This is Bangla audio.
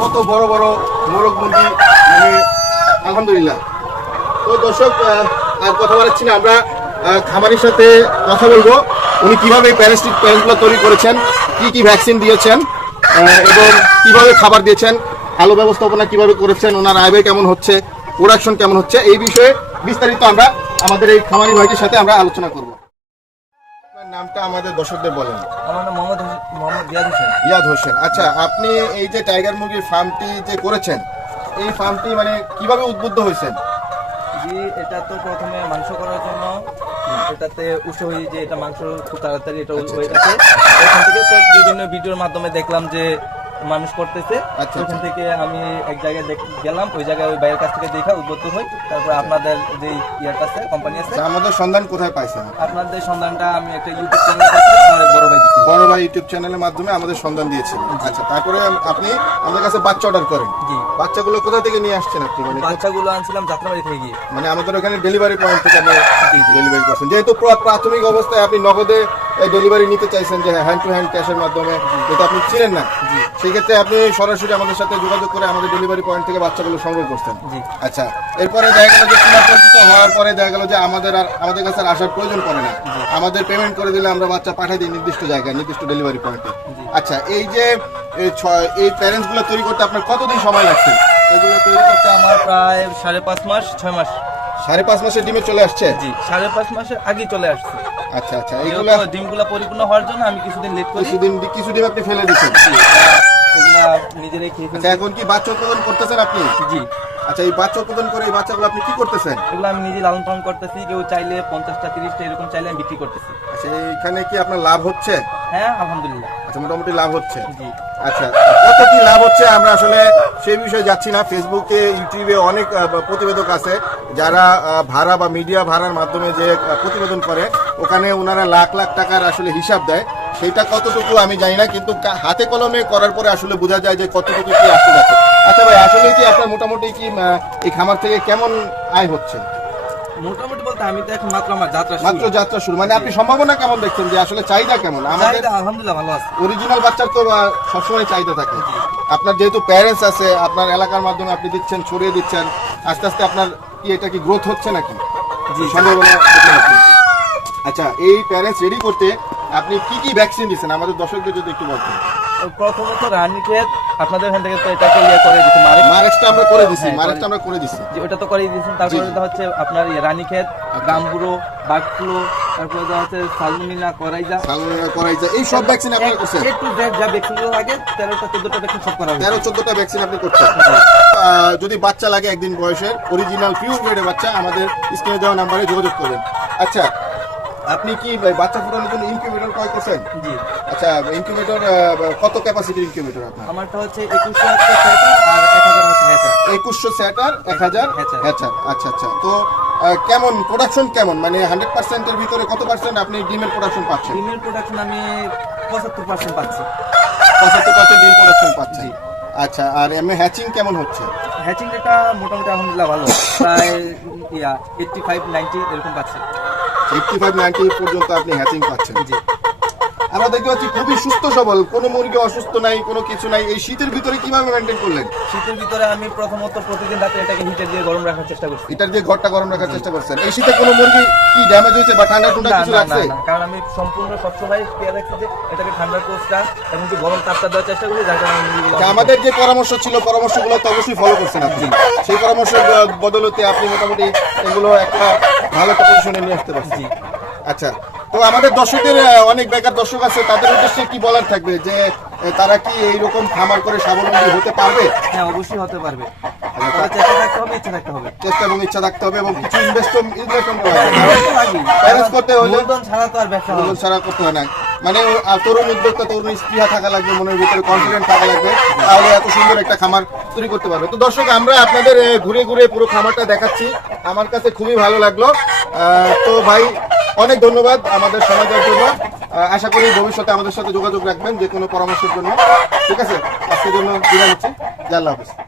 কত বড় বড় মোরগ মুরগি মানে আলহামদুলিল্লাহ। তো দর্শক আর কথা বাড়াচ্ছি না, আমরা খামারির সাথে কথা বলব। উনি কীভাবে প্যারাস্টিক প্যারেন্টগুলো তৈরি করেছেন, কি কি ভ্যাকসিন দিয়েছেন এবং কীভাবে খাবার দিয়েছেন, আলো ব্যবস্থাপনা কীভাবে করেছেন, ওনার আয় কেমন হচ্ছে প্রোডাকশন কেমন হচ্ছে, এই বিষয়ে বিস্তারিত আমরা আমাদের এই খামারি ভাইটির সাথে আমরা আলোচনা করব। নামটা আমাদের দর্শকদের বলেন। আমার নাম মোহাম্মদ মোহাম্মদ রিয়াদ হোসেন। ইয়াদ হোসেন। আচ্ছা আপনি এই যে টাইগার মুরগির ফার্মটি যে করেছেন এই ফার্মটি মানে কীভাবে উদ্বুদ্ধ হয়েছেন? জি এটা তো প্রথমে মাংস করার জন্য এটাতে উৎস হয়ে যে এটা মাংস খুব তাড়াতাড়ি এটা আচ্ছা, হয়ে গেছে এখান থেকে তো বিভিন্ন ভিডিওর মাধ্যমে দেখলাম যে মানুষ করতেছে। আচ্ছা, ওখান আচ্ছা। থেকে আমি এক জায়গায় গেলাম ওই জায়গায় ওই বাইরের কাছ থেকে দেখা উদ্বুদ্ধ হই। তারপর আপনাদের যে ইয়ার কাছে কোম্পানি আছে। আমাদের সন্ধান কোথায় পাইছেন আপনাদের সন্ধানটা আমি একটা ইউটিউব চ্যানেল বড় ভাই বড় ভাই ইউটিউব চ্যানেলের মাধ্যমে আমাদের সন্ধান দিয়েছেন। আচ্ছা তারপরে আপনি আমাদের কাছে বাচ্চা অর্ডার করেন। জি। বাচ্চাগুলো কোথা থেকে নিয়ে আসছেন আপনি? মানে বাচ্চাগুলো আনছিলাম যাত্রাবাড়ি থেকে গিয়ে। মানে আমাদের ওখানে ডেলিভারি পয়েন্ট থেকে আপনি। ডেলিভারি করছেন। যেহেতু প্রাথমিক অবস্থায় আপনি নগদে ডেলিভারি নিতে চাইছেন যে হ্যান্ড টু হ্যান্ড ক্যাশের মাধ্যমে যেটা আপনি ছিলেন না? জি। সেই ক্ষেত্রে আপনি সরাসরি আমাদের সাথে যোগাযোগ করে আমাদের ডেলিভারি পয়েন্ট থেকে বাচ্চাগুলো সংগ্রহ করছেন। আচ্ছা এরপরে দেখা গেল যে পরিচিত হওয়ার পরে দেখা গেল যে আমাদের আর আমাদের কাছে আর আসার প্রয়োজন পড়ে না। আমাদের পেমেন্ট করে দিলে আমরা বাচ্চা পাঠিয়ে দিই নির্দিষ্ট জায়গায় নির্দিষ্ট ডেলিভারি পয়েন্টে আচ্ছা এই যে এই ছয়- এই প্যারেন্টস তৈরি করতে আপনার কতদিন সময় লাগছে? এগুলো তৈরি করতে আমার প্রায় সাড়ে পাঁচ মাস ছয় মাস। সাড়ে পাঁচ মাসের ডিমে চলে আসছে? জি সাড়ে পাঁচ মাসের আগে চলে আসছে। আচ্ছা আচ্ছা যেহেতু ডিমগুলো পরিপূর্ণ হওয়ার জন্য আমি কিছুদিন লেট করি। কিছুদিন কিছুদিন আপনি ফেলে দিচ্ছেন। এগুলা নিজেরাই খেয়ে আচ্ছা এখন কি বাচ্চা উৎপাদন করতেছেন আপনি? জি। আচ্ছা এই বাচ্চা উৎপাদন করে এই বাচ্চাগুলো আপনি কি করতেছেন? এগুলো আমি নিজে লালন পালন করতেছি কেউ চাইলে পঞ্চাশটা তিরিশটা এরকম চাইলে আমি বিক্রি করতেছি। আচ্ছা এইখানে কি আপনার লাভ হচ্ছে? হ্যাঁ আলহামদুলিল্লাহ। আচ্ছা মোটামুটি লাভ হচ্ছে? জি। আচ্ছা কত কি লাভ হচ্ছে? আমরা আসলে সেই বিষয়ে যাচ্ছি না। ফেসবুকে ইউটিউবে অনেক প্রতিবেদক আছে যারা ভাড়া বা মিডিয়া ভাড়ার মাধ্যমে যে প্রতিবেদন করে ওখানে ওনারা লাখ লাখ টাকার আসলে হিসাব দেয়। সেটা কতটুকু আমি জানি না কিন্তু হাতে কলমে করার পরে আসলে বোঝা যায় যে কতটুকু কি আসতে যাচ্ছে আচ্ছা ভাই আসলে কি আপনার মোটামুটি কি এই খামার থেকে কেমন আয় হচ্ছে? মোটামুটি বলতে আমি তো এখন মাত্র আমার যাত্রা মাত্র যাত্রা শুরু। মানে আপনি সম্ভাবনা কেমন দেখছেন যে আসলে চাহিদা কেমন? আমাদের আলহামদুলিল্লাহ ভালো আছে। অরিজিনাল বাচ্চার তো সবসময় চাহিদা থাকে। আপনার যেহেতু প্যারেন্টস আছে আপনার এলাকার মাধ্যমে আপনি দিচ্ছেন ছড়িয়ে দিচ্ছেন আস্তে আস্তে আপনার কি এটা কি গ্রোথ হচ্ছে নাকি? জি। সম্ভাবনা আচ্ছা এই প্যারেন্টস রেডি করতে আপনি কি কি ভ্যাকসিন দিচ্ছেন? আমাদের দর্শকদের যদি একটু বলতেন। প্রথমত রানী ক্ষেত আপনাদের এখান থেকে তো এটাকে ইয়ে করে দিচ্ছে মারে মারেক্সটা আমরা করে দিছি হ্যাঁ, মারেক্সটা আমরা করে দিছি। যে ওটা তো করে দিয়েছেন তারপরে। এটা হচ্ছে আপনার ইয়ে রানীক্ষেত গামবুড়ো বাঘফ্লু তারপরে এটা হচ্ছে সালমিনা করাইজা। সালমোনেলা করাইজা এই সব ভ্যাকসিন আপনারা করছেন? এ টু জেড যা ভ্যাকসিন লাগে তেরোটা চোদ্দটা ভ্যাকসিন সব করা হয়েছে। তেরো চোদ্দটা ভ্যাকসিন আপনি করছেন। যদি বাচ্চা লাগে একদিন বয়সের অরিজিনাল পিওর গ্রেডের বাচ্চা আমাদের স্ক্রিনে দেওয়া নম্বরে যোগাযোগ করবেন। আচ্ছা আপনি কি বাচ্চা ফুটানোর জন্য ইনকিউবেটর ক্রয় করছেন? জি। আচ্ছা ইনকিউবেটর কত ক্যাপাসিটির ইনকিউবেটর আপনার? আমারটা হচ্ছে একুশশো একটা সেটা আর এক হাজার হচ্ছে হেঁচা একুশশো স্যাটার এক হাজার হ্যাচার। হ্যাচার আচ্ছা আচ্ছা। তো কেমন প্রোডাকশন কেমন? মানে হান্ড্রেড পার্সেন্টের ভিতরে কত পার্সেন্ট আপনি ডিমের প্রোডাকশন পাচ্ছেন? ডিমের প্রোডাকশন আমি পঁচাত্তর পার্সেন্ট পাচ্ছি। পঁচাত্তর পার্সেন্ট ডিম প্রোডাকশন পাচ্ছি। আচ্ছা আর এমনি হ্যাচিং কেমন হচ্ছে? হ্যাচিং রেটটা মোটামুটি আলহামদুলিল্লাহ ভালো। প্রায় ইয়া এইটটি ফাইভ নাইনটি এরকম পাচ্ছি। এইটটি ফাইভ নাইনটি পর্যন্ত আপনি হ্যাচিং পাচ্ছেন। জি। আমরা দেখতে পাচ্ছি খুবই সুস্থ সবল কোনো মুরগি অসুস্থ নাই কোনো কিছু নাই। এই শীতের ভিতরে কীভাবে মেনটেন করলেন? শীতের ভিতরে আমি প্রথমত প্রতিদিন রাতে এটাকে হিটার দিয়ে গরম রাখার চেষ্টা করছি। দিয়ে ঘরটা গরম রাখার চেষ্টা করছেন। এই শীতে কোনো মুরগি কি ড্যামেজ হয়েছে বা ঠান্ডা টুন্ডা কিছু লাগছে? কারণ আমি সম্পূর্ণ সবসময় খেয়াল রাখছি যে এটাকে ঠান্ডার এবং গরম তাপটা দেওয়ার চেষ্টা করি যার কারণে আমাদের যে পরামর্শ ছিল পরামর্শগুলো তো অবশ্যই ফলো করছেন আপনি। সেই পরামর্শের ব- বদলতে আপনি মোটামুটি এগুলো একটা ভালো একটা পজিশনে নিয়ে আসতে পারছি। আচ্ছা তো আমাদের দর্শকের অনেক বেকার দর্শক আছে তাদের উদ্দেশ্যে কি বলার থাকবে? যে তারা কি এইরকম খামার করে স্বাবলম্বী হতে পারবে? হ্যাঁ অবশ্যই হতে পারবে। আচ্ছা, চেষ্টা এবং ইচ্ছা থাকতে হবে এবং কিছু ইনভেস্ট ইনভেস্টমেন্ট করতে হবে। ছাড়া তো আর ব্যবসা ছাড়া করতে হয় না। মানে তরুণ উদ্যোক্তা, তরুণ স্পৃহা থাকা লাগবে, মনের ভিতরে কনফিডেন্ট থাকা লাগবে। তাহলে এত সুন্দর একটা খামার তৈরি করতে পারবে। তো দর্শক, আমরা আপনাদের ঘুরে ঘুরে পুরো খামারটা দেখাচ্ছি। আমার কাছে খুবই ভালো লাগল। তো ভাই, অনেক ধন্যবাদ আমাদের দেওয়ার জন্য। আশা করি ভবিষ্যতে আমাদের সাথে যোগাযোগ রাখবেন যে কোনো পরামর্শের জন্য। ঠিক আছে? আজকের জন্য বিদায় হচ্ছে আল্লাহ হাফিজ।